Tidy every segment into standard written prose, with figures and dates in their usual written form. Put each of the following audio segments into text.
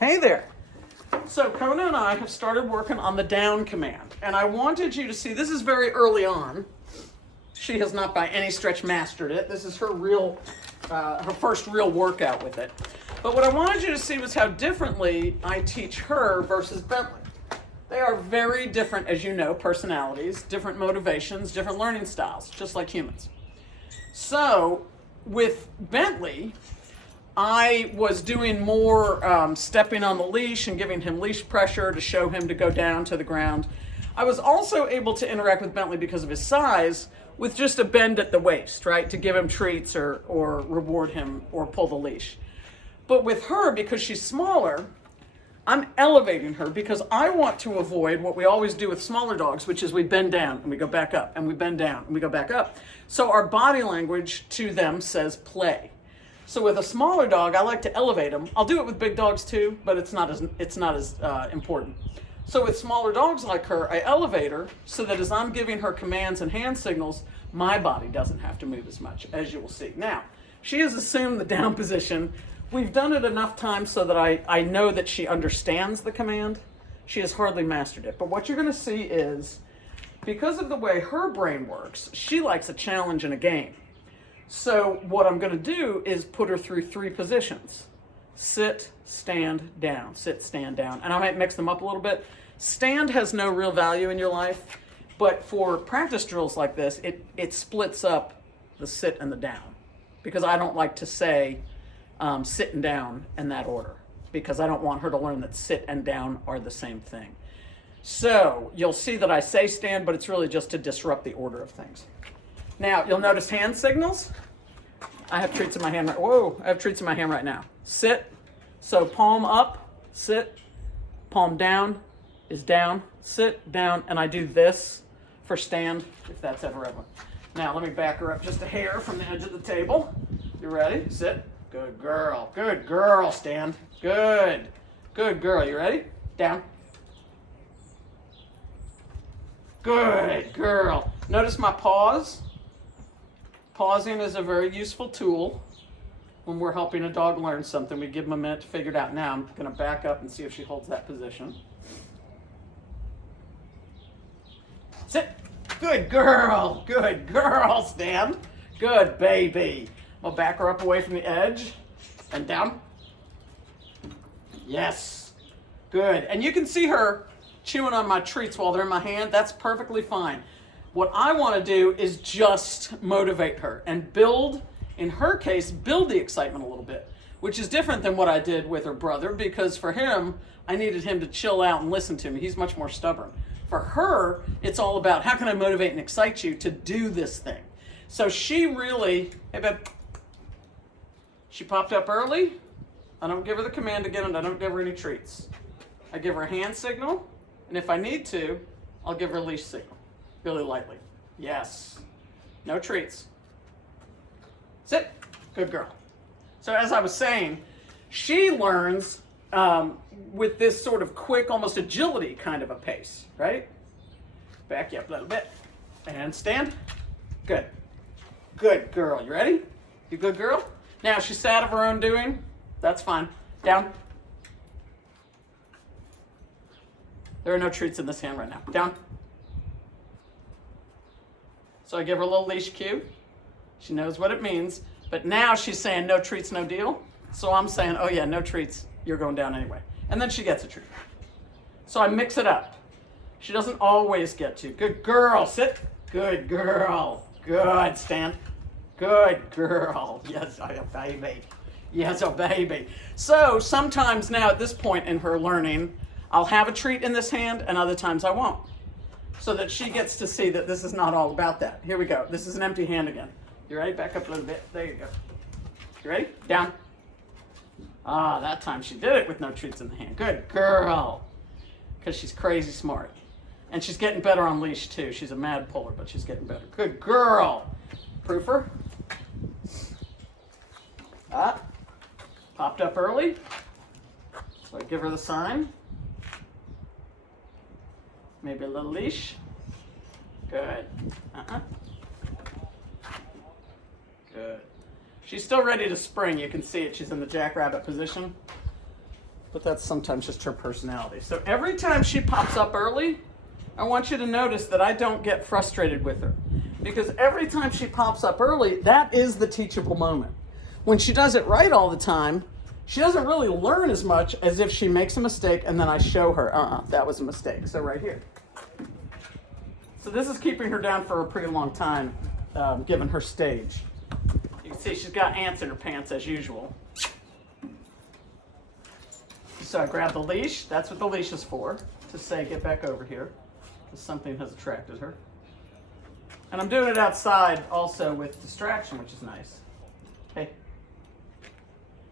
Hey there. So Kona and I have started working on the down command, and I wanted you to see, this is very early on. She has not by any stretch mastered it. This is her first real workout with it. But what I wanted you to see was how differently I teach her versus Bentley. They are very different, as you know, personalities, different motivations, different learning styles, just like humans. So with Bentley, I was doing more stepping on the leash and giving him leash pressure to show him to go down to the ground. I was also able to interact with Bentley because of his size with just a bend at the waist, right? To give him treats or reward him or pull the leash. But with her, because she's smaller, I'm elevating her because I want to avoid what we always do with smaller dogs, which is we bend down and we go back up and we bend down and we go back up. So our body language to them says play. So with a smaller dog, I like to elevate them. I'll do it with big dogs too, but it's not as important. So with smaller dogs like her, I elevate her so that as I'm giving her commands and hand signals, my body doesn't have to move as much, as you will see. Now, she has assumed the down position. We've done it enough times so that I know that she understands the command. She has hardly mastered it. But what you're going to see is, because of the way her brain works, she likes a challenge in a game. So what I'm going to do is put her through 3 positions. Sit, stand, down. Sit, stand, down. And I might mix them up a little bit. Stand has no real value in your life, but for practice drills like this, it splits up the sit and the down. Because I don't like to say sit and down in that order, because I don't want her to learn that sit and down are the same thing. So you'll see that I say stand, but it's really just to disrupt the order of things. Now, you'll notice hand signals. I have treats in my hand. I have treats in my hand right now. Sit. So palm up, sit. Palm down is down. Sit, down. And I do this for stand, if that's ever relevant. Now, let me back her up just a hair from the edge of the table. You ready? Sit. Good girl. Good girl, stand. Good. Good girl. You ready? Down. Good girl. Notice my pause. Pausing is a very useful tool when we're helping a dog learn something. We give them a minute to figure it out. Now I'm going to back up and see if she holds that position. Sit. Good girl. Good girl. Stand. Good baby. I'll back her up away from the edge and down. Yes. Good. And you can see her chewing on my treats while they're in my hand. That's perfectly fine. What I want to do is just motivate her and build, in her case, build the excitement a little bit, which is different than what I did with her brother, because for him, I needed him to chill out and listen to me. He's much more stubborn. For her, it's all about how can I motivate and excite you to do this thing. So she really, hey babe, she popped up early. I don't give her the command again, and I don't give her any treats. I give her a hand signal, and if I need to, I'll give her a leash signal. Really lightly. Yes. No treats. Sit. Good girl. So as I was saying, she learns with this sort of quick, almost agility kind of a pace, right? Back you up a little bit. And stand. Good. Good girl. You ready? You good girl? Now, she's sad of her own doing. That's fine. Down. There are no treats in this hand right now. Down. So I give her a little leash cue. She knows what it means. But now she's saying no treats, no deal. So I'm saying, oh yeah, no treats. You're going down anyway. And then she gets a treat. So I mix it up. She doesn't always get to. Good girl. Sit. Good girl. Good. Stand. Good girl. Yes, a baby. Yes, a baby. So sometimes now at this point in her learning, I'll have a treat in this hand and other times I won't. So that she gets to see that this is not all about that. Here we go. This is an empty hand again. You ready? Back up a little bit. There you go. You ready? Down. Ah, that time she did it with no treats in the hand. Good girl. Because she's crazy smart. And she's getting better on leash too. She's a mad puller, but she's getting better. Good girl. Proofer. Ah. Popped up early. So I give her the sign. Maybe a little leash. Good. Good. She's still ready to spring. You can see it. She's in the jackrabbit position. but that's sometimes just her personality. So every time she pops up early, I want you to notice that I don't get frustrated with her. Because every time she pops up early, that is the teachable moment. When she does it right all the time, she doesn't really learn as much as if she makes a mistake and then I show her, that was a mistake. So right here. So this is keeping her down for a pretty long time, given her stage. You can see she's got ants in her pants as usual. So I grab the leash. That's what the leash is for, to say get back over here, because something has attracted her. And I'm doing it outside also with distraction, which is nice. Hey.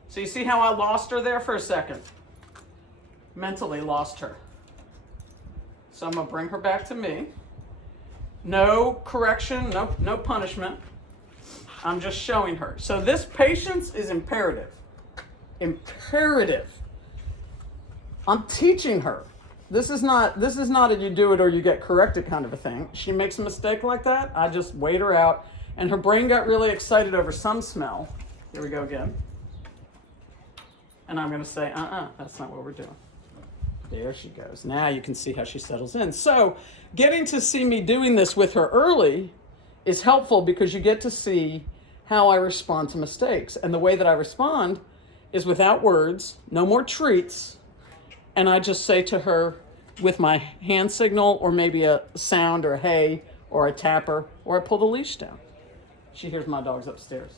So you see how I lost her there for a second? Mentally lost her. So I'm going to bring her back to me. No correction, no punishment. I'm just showing her. So this patience is imperative. Imperative. I'm teaching her. This is not a you do it or you get corrected kind of a thing. She makes a mistake like that, I just wait her out. And her brain got really excited over some smell. Here we go again. And I'm going to say, that's not what we're doing. There she goes. Now you can see how she settles in. So getting to see me doing this with her early is helpful because you get to see how I respond to mistakes. And the way that I respond is without words, no more treats. And I just say to her with my hand signal or maybe a sound or a hey or I tap her or I pull the leash down. She hears my dog's upstairs.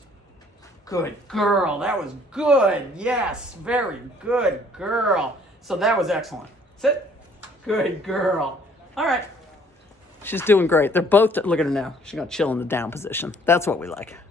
Good girl. That was good. Yes, very good girl. So that was excellent. Sit. Good girl. All right. She's doing great. They're both, look at her now. She's going to chill in the down position. That's what we like.